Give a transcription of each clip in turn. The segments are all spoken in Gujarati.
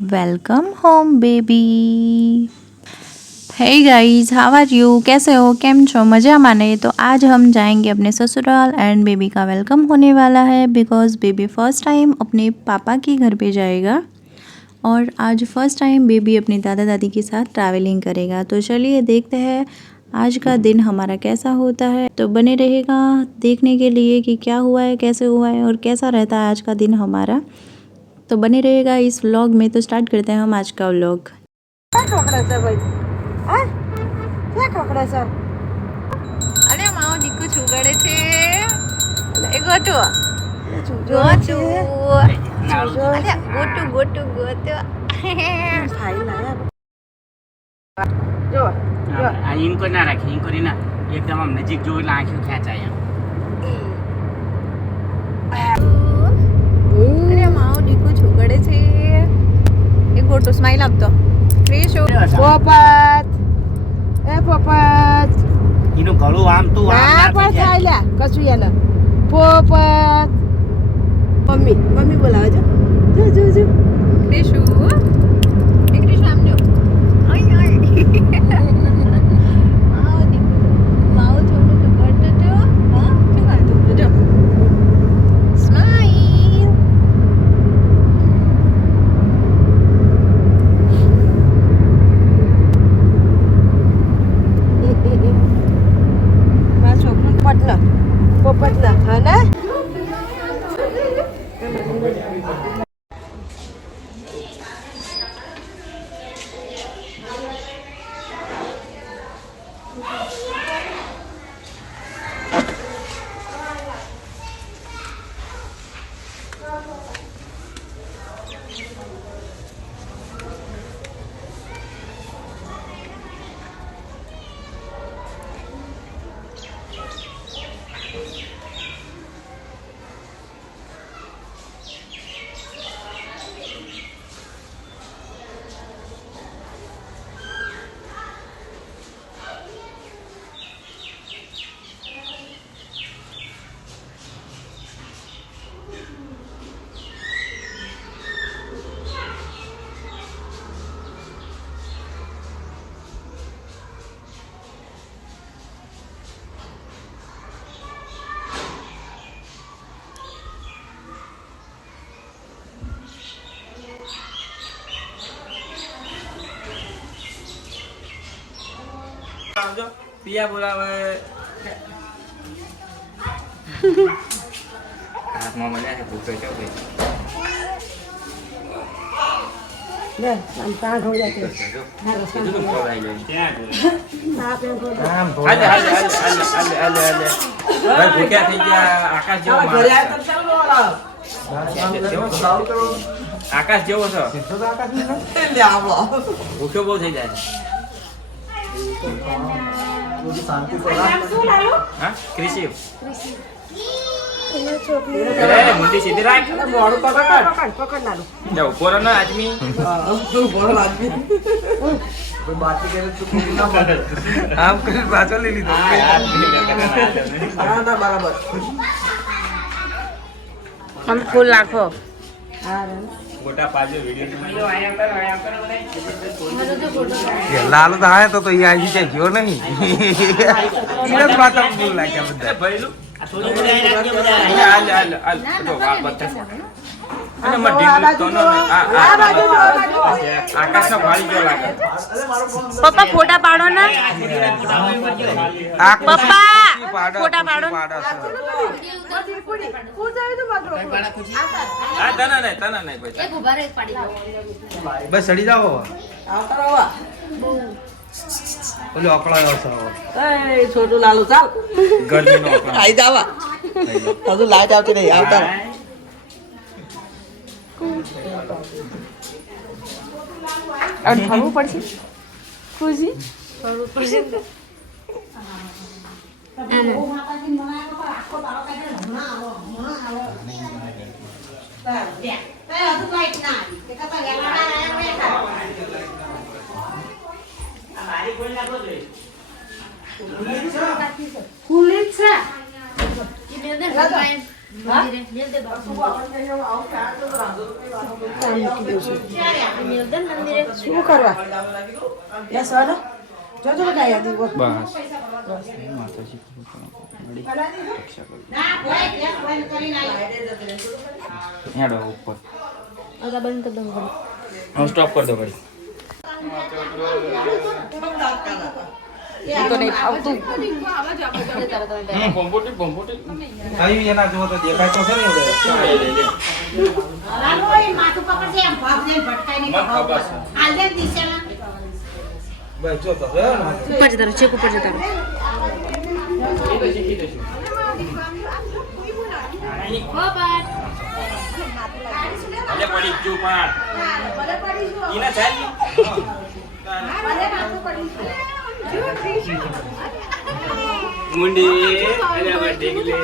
Welcome home baby. Hey guys, how are you? कैसे हो? केम छो? मज़ा माने? तो आज हम जाएंगे अपने ससुराल एंड बेबी का वेलकम होने वाला है बिकॉज़ बेबी फ़र्स्ट टाइम अपने पापा के घर पे जाएगा और आज फ़र्स्ट टाइम बेबी अपने दादा दादी के साथ ट्रैवलिंग करेगा। तो चलिए देखते हैं आज का दिन हमारा कैसा होता है। तो बने रहेगा देखने के लिए कि क्या हुआ है, कैसे हुआ है और कैसा रहता है आज का दिन हमारा। तो बने रहेगा इस व्लॉग में। तो स्टार्ट करते हैं हम आज का व्लॉग। અરે માવો દીકુ છુગડે છે એ ગોટુ ગોટુ અરે ગોટુ ગોટુ ગોટુ ખાઈ લાયા જો આ ઇંકો ના રાખી ઇંકો ના એકદમ આમ નજીક જોઈ એટલે આંખો ખેંચાય અરે માવો દીકુ છુગડે છે એ ગોટુ સ્માઈલ આપતો ક્રિશુ પોપટ એ પોપટ એનું ગળું આમ તું આમ ના ના પણ થઈ જાય. ચાલ્યા કશું યાર પોપટ મમ્મી મમ્મી બોલાવે જો જો જો જો ક્રિશુ એ ક્રિશુ આમ જો ઓય ઓય માવો દીકુ માવો થોડું તો કરતો તો હા શું કરતો જો સ્માઈલ મારા છોકરું પોપટ ના હા ને પિયા બોલાવે હાથમાં મજા છે ભૂખો છો ભાઈ લે આમ તાણ હો જાય કીધું તું ખવડાવી લે ત્યાં આ પેન કો આમ હાલે હાલે હાલે હાલે હાલે હાલે ભાઈ ભૂખ્યા થઈ ગયા આકાશ જેવો માણસ આકાશ જેવો છો ભૂખ્યો બહુ થઈ જાય હા ક્રિશિવ અરે મુંડી સીધી રાખ મોડું પકડ નાનું જાઓ પોરો ના આદમી આમ કરી પાછો લઈ લીધો ના બરાબર हम फूल लाखो હા રે મોટા પાજો વિડિયો લાલુ તો આયા તો એ આવી જાય ગયો નહીં ઈરજ માતા બોલ લાગ્યા બધા ભઈલું થોડું બધા હાલ હાલ હાલ તો વાત બતા અને મત ઢીંગલું તો નો આકાશ નો ભાળી જો લાગે पप्पा फोटा पाड़ो ना પપ્પા, ફોટા પાડો. આ તના નહીં ભાઈ બસ ચડી જાઓ આવતા રહો ઓલો અકળાયો છે એ છોટું લાલુ ચાલ ગરમી નો આઈ જાવા હજુ લાઈટ આવતી નહીં આવતા રહો और फरવું પડશે ખુશી ફરવું પડશે ખુલ્લી છે Dia શું કરવા બેસવાનો જોજો બધા યાદ બસ માતાજી હેડો ઉપર સ્ટોપ કર દો ભાઈ તો નહીં ફાવતું કોમ્પોટી અહીં એના જો તો દેખાય તો ખરી હવે. ભાઈ જો તો હે ને. ઉપર જતા ચેક ઉપર જતા અલે પડી ગયું પાટ ઈના થાય મુંડી અલે બટેગલે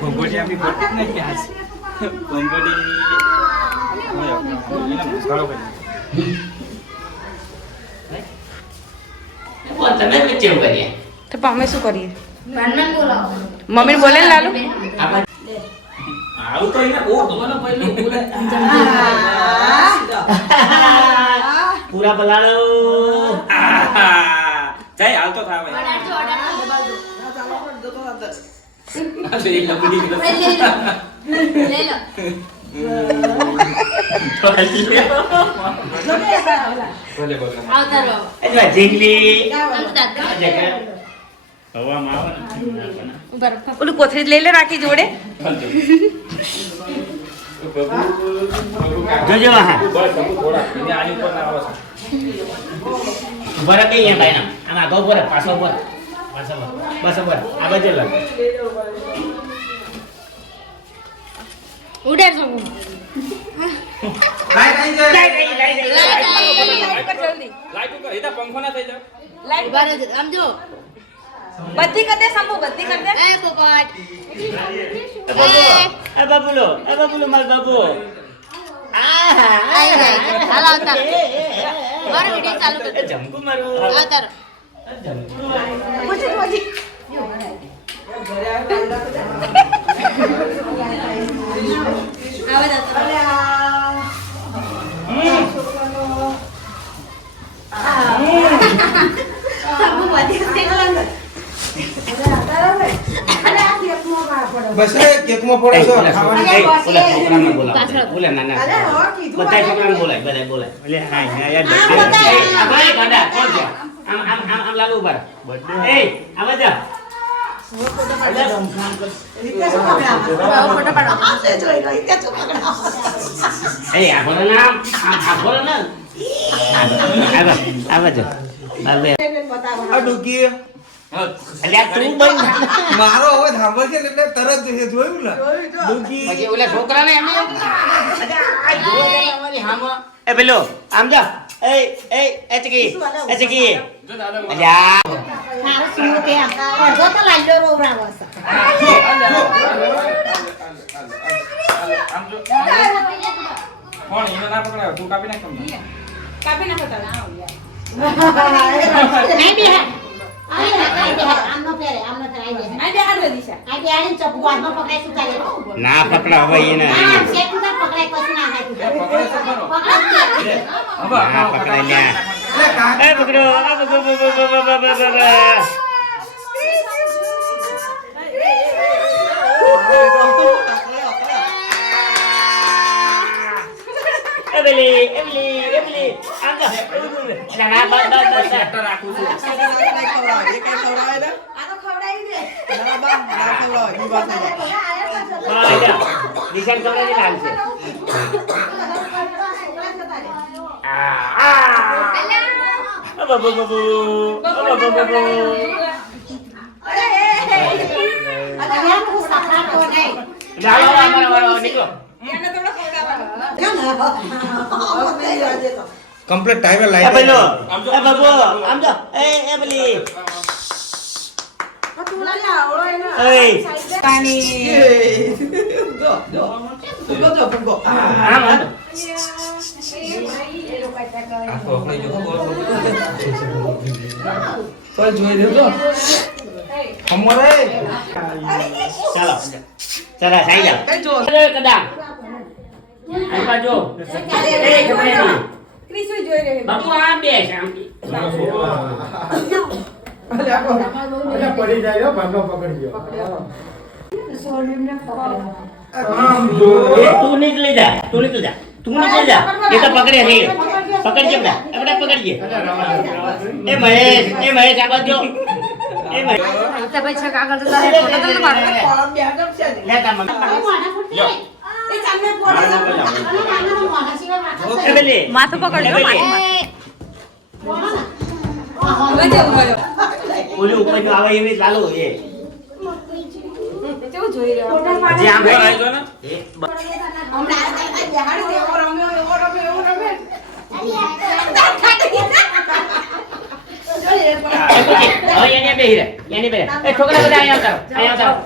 કોમ્પોટી આપી બટક નહીં આજ કોમ્પોટી તમે કેમ કરીએ તો અમે શું કરીએ મમ્મી બોલે ને લાલુ આવું તો એને ઓ તમારો પહેલું બોલે પૂરા પલાળો જય હાલ તો થાવે આ એક લપડી ભલે બોલે એટલે જીંગલી હવામાં આવે ઓલું કોથળી લઈ લે રાખી જોડે જોજો હા બસ થોડા એને આની ઉપર ના આવે ઉભા રહે કઈ ભાઈ ના આમાં આગળ ઉભો રહે પાછો ઉભો રહે બસ ઉભો રહે આ બાજુ લાગ ઉડાડ છો લાઈ જાય. લાઈટ ઉપર એતા પંખો ના થઈ જાવ બધી કર દે સંભુ બધી કર દે આ બાબુલો માર બાબુ જમકુ મારું બસ એ કેકમાં પડે છો ખાવાની. ઓલા છોકરાને બોલાવો બોલે ના બધા છોકરાને બોલાય બોલાય એટલે હા યાર ભાઈ ગાડા કોણ છે આમ લાલુ ઉપર એ આવા જા એ આ બોલે ના આ બોલે ના આવા જા બાલે આ ડૂકી અલ્યા તું બંધ મારો અવાજ સાંભળશે ને એટલે તરત જોઈએ જોયું ને ડૂકી પછી ઓલા છોકરાને એમ એ પેલો આમ જા એ ચકી અલ્યા આમ જો કોણ એને ના પકડાયો તું કાપી નાખ તમને ના પકડા હવે એને ના પકડાય લ્યા એ પકડો એમલી આમ જા ના બસ રાખું છું નિશાન કમરાની લાલ છે કમ્પ્લીટ ટાઈમે એ લાઈ પેલો એ બાબુ આમ જો એ પેલી આમ આમ આ તો આપણે જો બોલ અમારે ચાલો ચાલો સાઈ જાઓ કદા આ બાજુ એ ખબર નહીં બાપુ આ બે છે આમ પડી જાય ભાગો પકડી ગયો એ તું નીકળી જા તું નીકળી જા એ તો પકડે છે પકડજે બેટા પકડજે એ મહેશ આ બાજુ એ મહેશ લેતા મમ્મી માથું પકડજો ઓલી ઉપર નું આવે એવી ચાલુ એ હજી આમ આવી ગયો ને હવે એને બેહી રહે એને બેહી રહે એ છોકરા બધા અહીંયા આવતા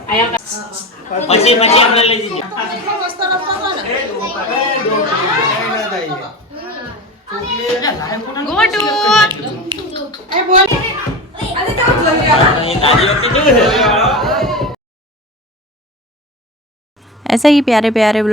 પછી અમને લઈ જજો ऐसा ही प्यारे प्यारे ब्लॉग